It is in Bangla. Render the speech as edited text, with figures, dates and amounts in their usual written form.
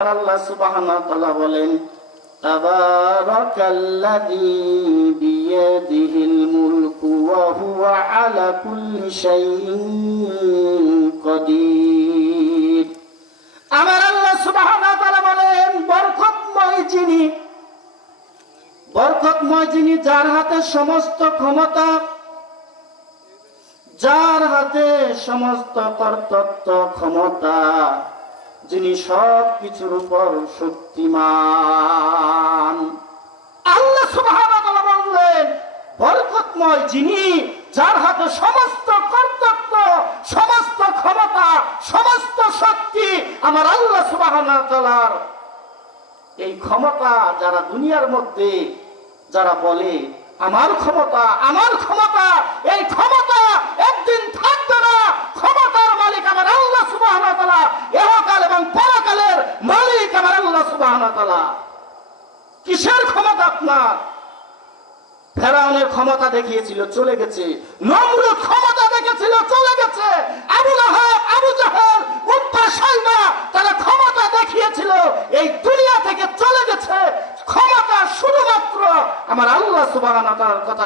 আল্লাহ সুবহানাহু ওয়া তাআলা বলেন, তাবারাকাল্লাযী বিয়াদিহিল মুলকু ওয়া হুয়া আলা কুল্লি শাইইন কাদির। আমার আল্লাহ সুবহানাহু ওয়া তাআলা বলেন, বরকতময় যিনি, যার হাতে সমস্ত ক্ষমতা, যার হাতে সমস্ত কর্তৃত্ব ক্ষমতা, যিনি সব কিছুর উপর শক্তিমান। আল্লাহ সুবহানাহু ওয়া তাআলা বললেন, বরকতময় যিনি, যার হাতে সমস্ত কর্তৃত্ব, সমস্ত ক্ষমতা, সমস্ত শক্তি। আমার আল্লাহ সুবহানাহু ওয়া তাআলার এই ক্ষমতা, যারা দুনিয়ার মধ্যে যারা বলে আমার ক্ষমতা, আমার ক্ষমতা, এই ক্ষমতা একদিন থাকবে না। ক্ষমতার মালিক আমার আল্লাহ সুবহানাহু ওয়া তাআলা, ইহকাল এবং পরকালের মালিক আমার আল্লাহ সুবহানাহু ওয়া তাআলা। কিসের ক্ষমতা আপনার? ফেরাউনের ক্ষমতা দেখিয়েছিল, চলে গেছে। নমরুদ ক্ষমতা দেখেছিল, চলে গেছে। আবু লাহাব, আবু জাহেল, উতবা, শাইবা, তারা ক্ষমতা দেখিয়েছিল, এই দুনিয়া থেকে চলে গেছে। ক্ষমতা শুধুমাত্র আমার আল্লাহ সুবহানাহু ওয়া তাআলার কথা।